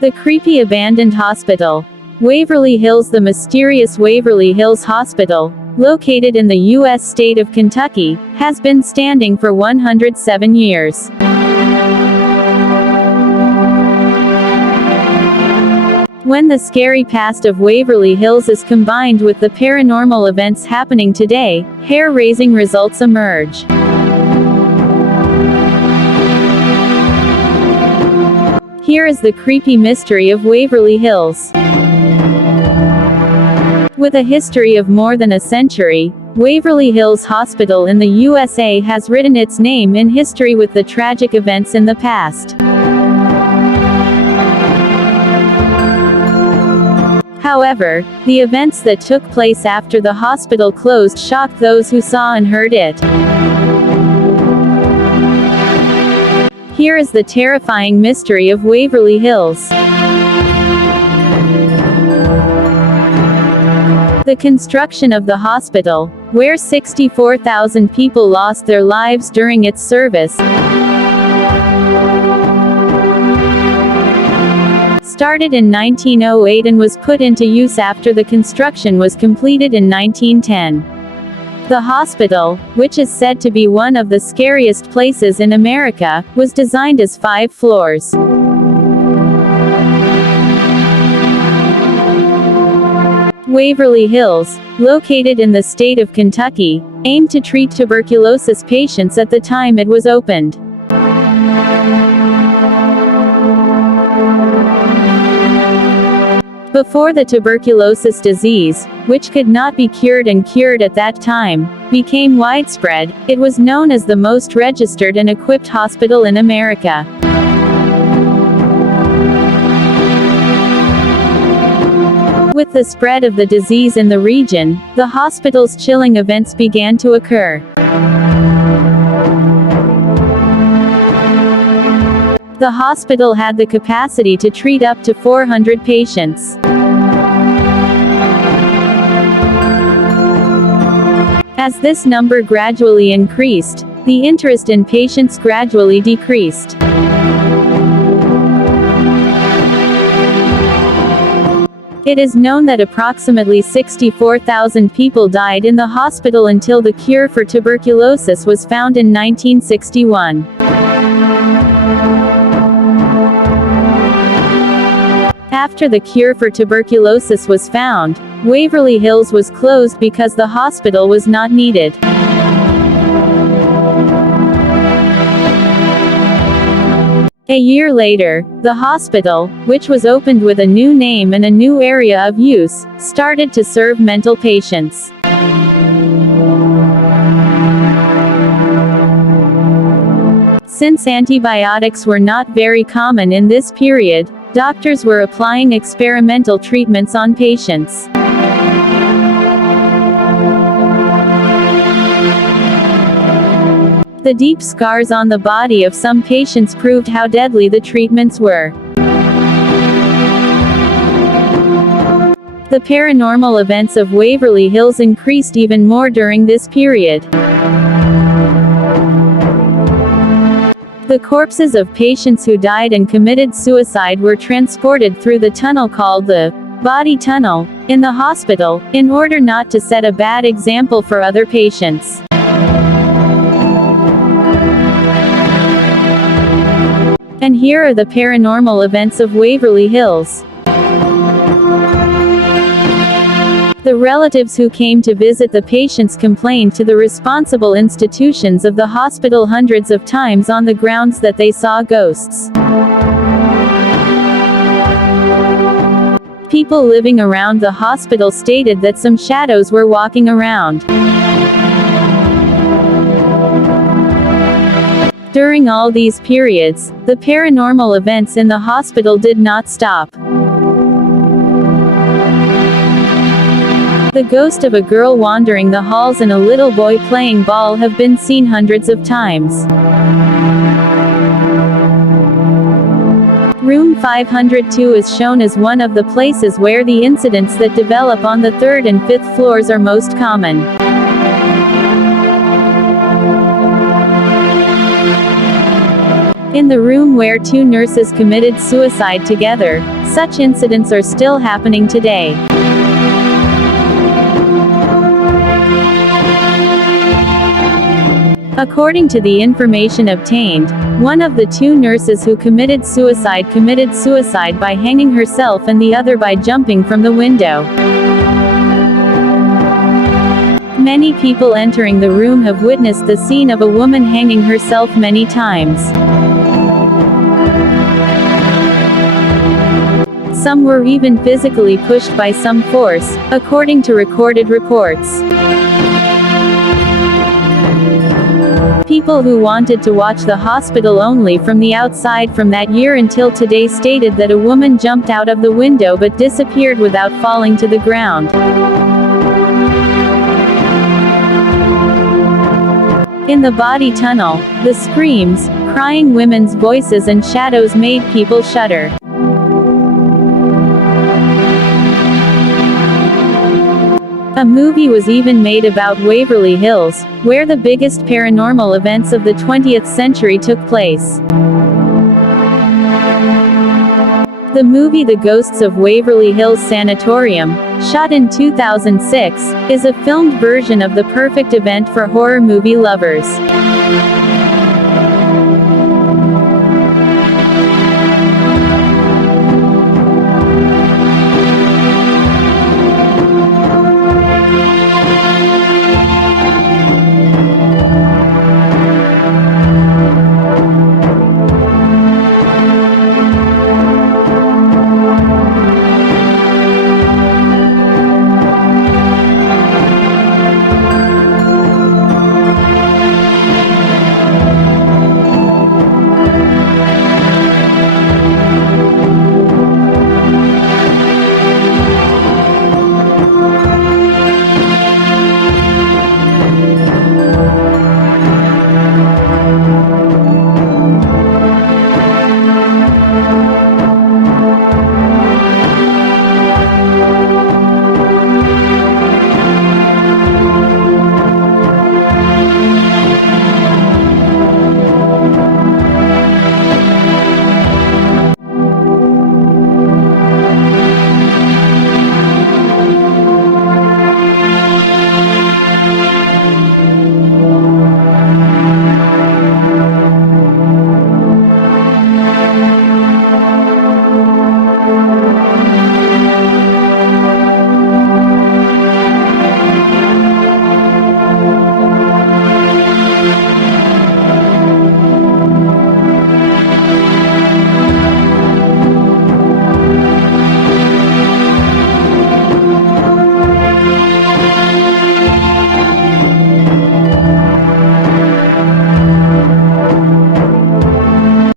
The creepy abandoned hospital. Waverly Hills. The mysterious Waverly Hills Hospital, located in the U.S. state of Kentucky, has been standing for 107 years. When the scary past of Waverly Hills is combined with the paranormal events happening today, hair-raising results emerge. Here is the creepy mystery of Waverly Hills. With a history of more than a century, Waverly Hills Hospital in the USA has written its name in history with the tragic events in the past. However, the events that took place after the hospital closed shocked those who saw and heard it. Here is the terrifying mystery of Waverly Hills. The construction of the hospital, where 64,000 people lost their lives during its service, started in 1908 and was put into use after the construction was completed in 1910. The hospital, which is said to be one of the scariest places in America, was designed as 5 floors. Waverly Hills, located in the state of Kentucky, aimed to treat tuberculosis patients at the time it was opened. Before the tuberculosis disease, which could not be cured at that time, became widespread, it was known as the most registered and equipped hospital in America. With the spread of the disease in the region, the hospital's chilling events began to occur. The hospital had the capacity to treat up to 400 patients. As this number gradually increased, the interest in patients gradually decreased. It is known that approximately 64,000 people died in the hospital until the cure for tuberculosis was found in 1961. After the cure for tuberculosis was found, Waverly Hills was closed because the hospital was not needed. A year later, the hospital, which was opened with a new name and a new area of use, started to serve mental patients. Since antibiotics were not very common in this period, doctors were applying experimental treatments on patients. The deep scars on the body of some patients proved how deadly the treatments were. The paranormal events of Waverly Hills increased even more during this period. The corpses of patients who died and committed suicide were transported through the tunnel called the body tunnel in the hospital, in order not to set a bad example for other patients. And here are the paranormal events of Waverly Hills. The relatives who came to visit the patients complained to the responsible institutions of the hospital hundreds of times on the grounds that they saw ghosts. People living around the hospital stated that some shadows were walking around. During all these periods, the paranormal events in the hospital did not stop. The ghost of a girl wandering the halls and a little boy playing ball have been seen hundreds of times. Room 502 is shown as one of the places where the incidents that develop on the 3rd and 5th floors are most common. in the room where two nurses committed suicide together. Such incidents are still happening today. According to the information obtained, one of the two nurses who committed suicide by hanging herself and the other by jumping from the window. Many people entering the room have witnessed the scene of a woman hanging herself many times. Some were even physically pushed by some force, according to recorded reports. People who wanted to watch the hospital only from the outside from that year until today stated that a woman jumped out of the window but disappeared without falling to the ground. In the body tunnel, the screams, crying women's voices and shadows made people shudder. A movie was even made about Waverly Hills, where the biggest paranormal events of the 20th century took place. The movie The Ghosts of Waverly Hills Sanatorium, shot in 2006, is a filmed version of the perfect event for horror movie lovers.